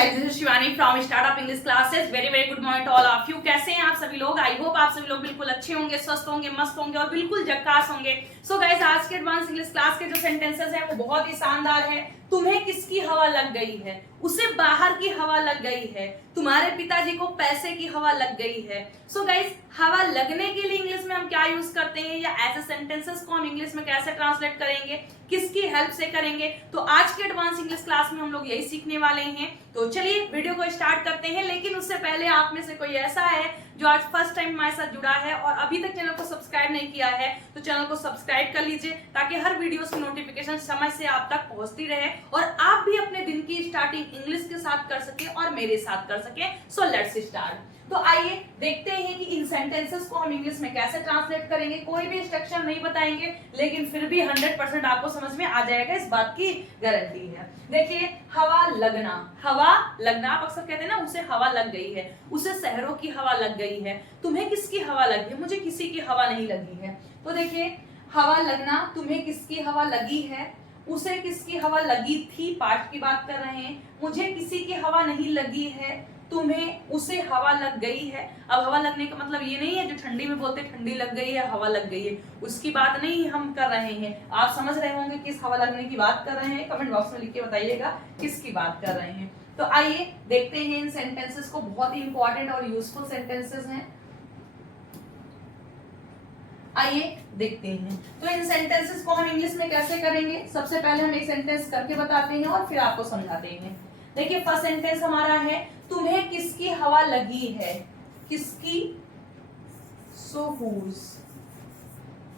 guys, this is Shivani from Startup English Classes. Very very good morning to all of you. कैसे हैं आप सभी लोग? I hope आप सभी लोग बिल्कुल अच्छे होंगे, स्वस्थ होंगे, मस्त होंगे और बिल्कुल झक्कास होंगे. सो गाइस, आज के एडवांस इंग्लिश क्लास के जो सेंटेंसेस हैं वो बहुत ही शानदार है. तुम्हें किसकी हवा लग गई है? उसे बाहर की हवा लग गई है. तुम्हारे पिताजी को पैसे की हवा लग गई है. सो गाइस, हवा लगने के लिए इंग्लिश में हम क्या यूज करते हैं या ऐसे सेंटेंसेस को हम इंग्लिश में कैसे ट्रांसलेट करेंगे, किसकी हेल्प से करेंगे, तो आज के एडवांस इंग्लिश क्लास में हम लोग यही सीखने वाले हैं. तो चलिए वीडियो को स्टार्ट करते हैं. लेकिन उससे पहले आप में से कोई ऐसा है जो आज फर्स्ट टाइम हमारे साथ जुड़ा है और अभी तक चैनल को सब्सक्राइब नहीं किया है, तो चैनल को सब्सक्राइब कर लीजिए ताकि हर वीडियो की नोटिफिकेशन समय से आप तक पहुंचती रहे और आप भी अपने दिन की स्टार्टिंग इंग्लिश के साथ कर सके और मेरे साथ कर सके. So let's start. तो आइए देखते हैं कि इन सेंटेंसेस को हम इंग्लिश में कैसे ट्रांसलेट करेंगे. कोई भी इंस्ट्रक्शन नहीं बताएंगे, लेकिन फिर भी 100% आपको समझ में आ जाएगा, इस बात की गारंटी है. देखिए, हवा लगना. हवा लगना आप अक्सर कहते हैं ना, उसे हवा लग गई है, उसे शहरों की हवा लग गई है. तुम्हें किसकी हवा लगी है? मुझे किसी की हवा नहीं लगी है. तो देखिए, हवा लगना, तुम्हें किसकी हवा लगी है, उसे किसकी हवा लगी थी, पार्ट की बात कर रहे हैं. मुझे किसी की हवा नहीं लगी है, तुम्हें उसे हवा लग गई है. अब हवा लगने का मतलब ये नहीं है जो ठंडी में बोलते ठंडी लग गई है, हवा लग गई है, उसकी बात नहीं हम कर रहे हैं. आप समझ रहे होंगे किस हवा लगने की बात कर रहे हैं. कमेंट बॉक्स में लिख के बताइएगा किसकी बात कर रहे हैं. तो आइए देखते हैं इन सेंटेंसेस को. बहुत ही इंपॉर्टेंट और यूजफुल सेंटेंसेस हैं. आइए देखते हैं. तो इन सेंटेंसेस को हम इंग्लिश में कैसे करेंगे, सबसे पहले हम एक सेंटेंस करके बताते हैं और फिर आपको समझाते हैं. देखिए, फर्स्ट सेंटेंस हमारा है, तुम्हें किसकी हवा लगी है. किसकी, सो हुज.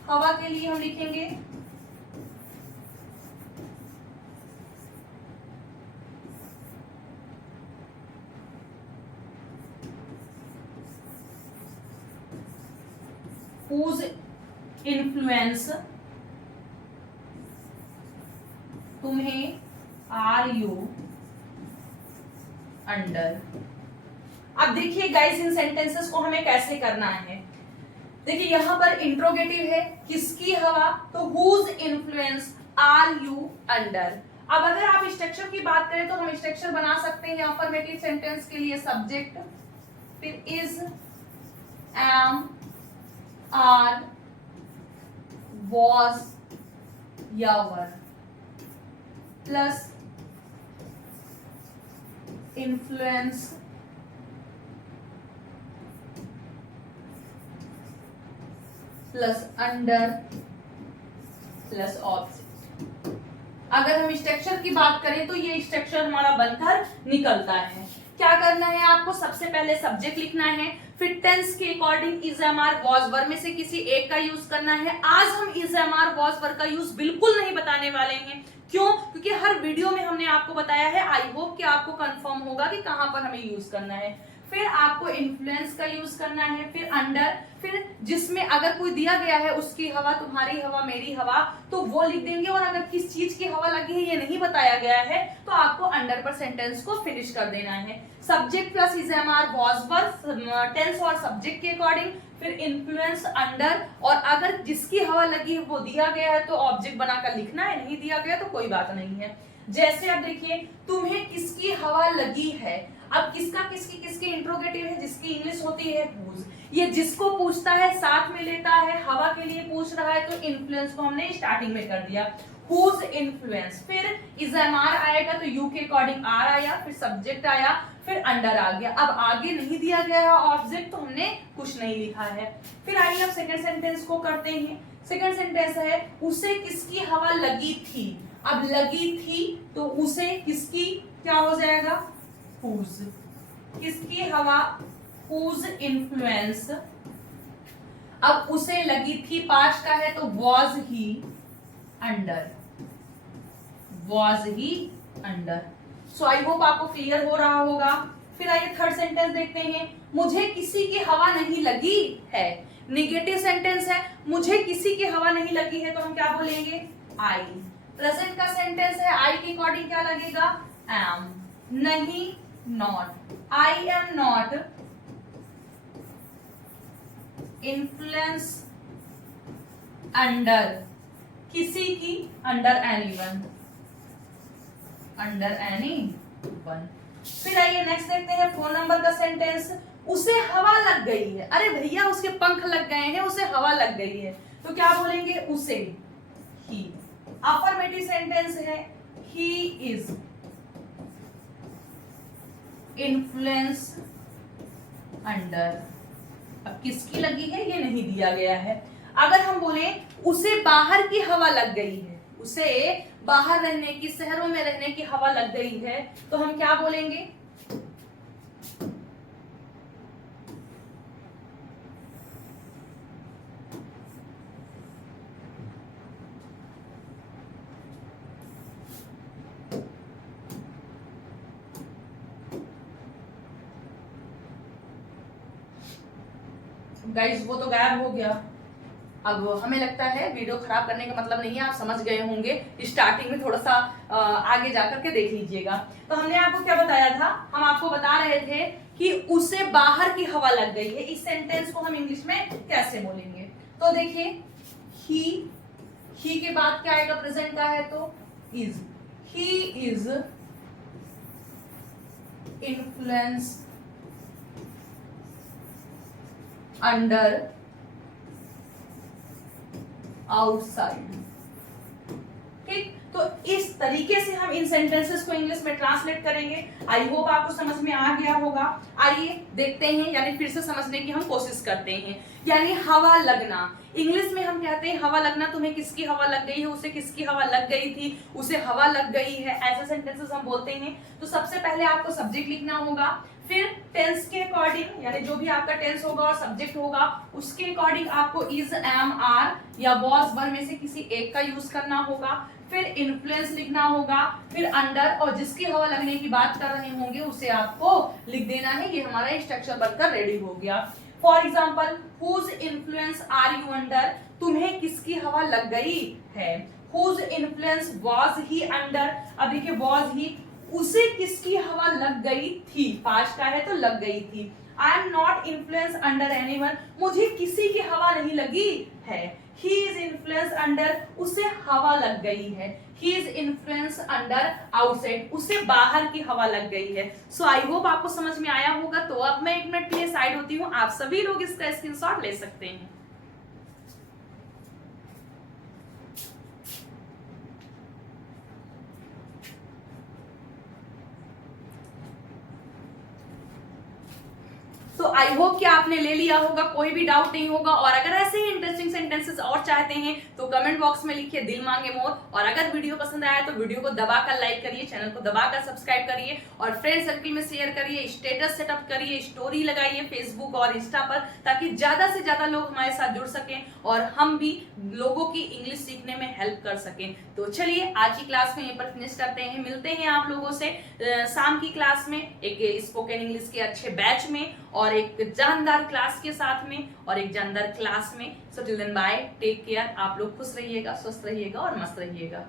हवा के लिए हम लिखेंगे whose influence तुम्हें आर यू अंडर. अब देखिए गाइस, इन सेंटेंसेस को हमें कैसे करना है. देखिए, यहां पर इंट्रोगेटिव है, किसकी हवा, तो whose influence are you under. अब अगर आप स्ट्रक्चर की बात करें तो हम स्ट्रक्चर बना सकते हैं अफर्मेटिव सेंटेंस के लिए. सब्जेक्ट, फिर इज, एम, आर, was या were, plus influence plus under plus object. अगर हम स्ट्रक्चर की बात करें तो ये स्ट्रक्चर हमारा बनकर निकलता है. क्या करना है आपको, सबसे पहले सब्जेक्ट लिखना है, फिर टेंस के according is, am, are, was, were में से किसी एक का यूज करना है. आज हम इज, एम, आर, वॉज, वर का यूज बिल्कुल नहीं बताने वाले हैं. क्यों? क्योंकि हर वीडियो में हमने आपको बताया है. आई होप कि आपको कंफर्म होगा कि कहां पर हमें यूज करना है. फिर आपको इन्फ्लुएंस का यूज करना है, फिर अंडर, फिर जिसमें अगर कोई दिया गया है उसकी हवा, तुम्हारी हवा, मेरी हवा, तो वो लिख देंगे. और अगर किस चीज की हवा लगी है ये नहीं बताया गया है तो आपको अंडर पर सेंटेंस को फिनिश कर देना है. Subject plus is, am, are, was, were, tense और सब्जेक्ट के अकॉर्डिंग, फिर इन्फ्लुएंस, अंडर, और अगर जिसकी हवा लगी है वो दिया गया है तो ऑब्जेक्ट बनाकर लिखना है, नहीं दिया गया तो कोई बात नहीं है. जैसे अब देखिए, तुम्हें किसकी हवा लगी है. अब किसका, किसकी, किसकी इंट्रोगेटिव है, जिसकी इंग्लिश होती है whose. ये जिसको पूछता है साथ में लेता है, हवा के लिए पूछ रहा है तो इन्फ्लुएंस को हमने स्टार्टिंग में कर दिया. whose influence, फिर इज, एम, आर आएगा तो यू के अकॉर्डिंग आर आया, फिर सब्जेक्ट आया, फिर अंडर आ गया. अब आगे नहीं दिया गया है ऑब्जेक्ट तो हमने कुछ नहीं लिखा है. फिर आइए अब सेकंड सेंटेंस को करते हैं. सेकंड सेंटेंस है, उसे किसकी हवा लगी थी. अब लगी थी तो उसे किसकी क्या हो जाएगा, whose. किसकी हवा, whose influence. अब उसे लगी थी, पास्ट का है तो was he under. was he under. So I hope आपको क्लियर हो रहा होगा. फिर आइए थर्ड सेंटेंस देखते हैं. मुझे किसी की हवा नहीं लगी है. निगेटिव सेंटेंस है, मुझे किसी की हवा नहीं लगी है तो हम क्या बोलेंगे, आई. प्रेजेंट का सेंटेंस है, आई के अकॉर्डिंग क्या लगेगा, एम. नहीं, not. I am not influence under किसी की, under anyone, under any one. फिर आइए नेक्स्ट देखते हैं 4 नंबर का सेंटेंस, उसे हवा लग गई है। अरे भैया उसके पंख लग गए हैं, उसे हवा लग गई है, तो क्या बोलेंगे, उसे ही। अफर्मेटिव सेंटेंस है, ही इज इन्फ्लुएंस अंडर। अब किसकी लगी है ये नहीं दिया गया है। अगर हम बोले उसे बाहर की हवा लग गई है, उसे बाहर रहने की, शहरों में रहने की हवा लग गई है, तो हम क्या बोलेंगे, गाइस वो तो गायब हो गया। अब हमें लगता है वीडियो खराब करने का मतलब नहीं है, आप समझ गए होंगे। स्टार्टिंग में थोड़ा सा आगे जाकर के देख लीजिएगा। तो हमने आपको क्या बताया था, हम आपको बता रहे थे कि उसे बाहर की हवा लग गई है। इस सेंटेंस को हम इंग्लिश में कैसे बोलेंगे, तो देखिए ही के बाद क्या आएगा, प्रेजेंट का है तो is. He is influence under outside. ठीक, तो इस तरीके से हम इन सेंटेंसेस को इंग्लिश में ट्रांसलेट करेंगे। आई होप आपको समझ में आ गया होगा। आइए देखते हैं, यानी फिर से समझने की हम कोशिश करते हैं। यानी हवा लगना, इंग्लिश में हम कहते हैं हवा लगना, तुम्हें किसकी हवा लग गई है, उसे किसकी हवा लग गई थी, उसे हवा लग गई है, ऐसे सेंटेंसेस हम बोलते हैं। तो सबसे पहले आपको सब्जेक्ट लिखना होगा, फिर टेंस के अकॉर्डिंग, यानी जो भी आपका टेंस होगा और सब्जेक्ट होगा उसके अकॉर्डिंग आपको इज, एम, आर या वॉज, वर में से किसी एक का यूज करना होगा। फिर इन्फ्लुएंस लिखना होगा, फिर अंडर, और जिसकी हवा लगने की बात कर रहे होंगे उसे आपको लिख देना है। ये हमारा स्ट्रक्चर बनकर रेडी हो गया। For example, whose influence are you under, तुम्हें किसकी हवा लग गई है। Whose influence was he under, अब देखिए वॉज ही, उसे किसकी हवा लग गई थी, पास्ट का है तो लग गई थी। I am not influence under anyone, मुझे किसी की हवा नहीं लगी है। ही इज इन्फ्लुएंस अंडर, उसे हवा लग गई है। He is influence under outside, उसे बाहर की हवा लग गई है। सो आई होप आपको समझ में आया होगा। तो अब मैं 1 मिनट के लिए साइड होती हूँ, आप सभी लोग इसका स्क्रीनशॉट ले सकते हैं। तो आई होप कि आपने ले लिया होगा, कोई भी डाउट नहीं होगा। और अगर ऐसे ही इंटरेस्टिंग सेंटेंसेस और चाहते हैं तो कमेंट बॉक्स में लिखिए दिल मांगे मोर। और अगर वीडियो पसंद आया तो वीडियो को दबाकर लाइक करिए, चैनल को दबाकर सब्सक्राइब करिए और फ्रेंड सर्कल में शेयर करिए, स्टेटस सेटअप करिए, स्टोरी लगाइए फेसबुक और इंस्टा पर, ताकि ज्यादा से ज्यादा लोग हमारे साथ जुड़ सकें और हम भी लोगों की इंग्लिश सीखने में हेल्प कर सकें। तो चलिए आज की क्लास में यहीं पर फिनिश करते हैं। मिलते हैं आप लोगों से शाम की क्लास में, एक स्पोकन इंग्लिश के अच्छे बैच में और एक जानदार क्लास के साथ में और एक जानदार क्लास में। So till then bye, take care. आप लोग खुश रहिएगा, स्वस्थ रहिएगा और मस्त रहिएगा।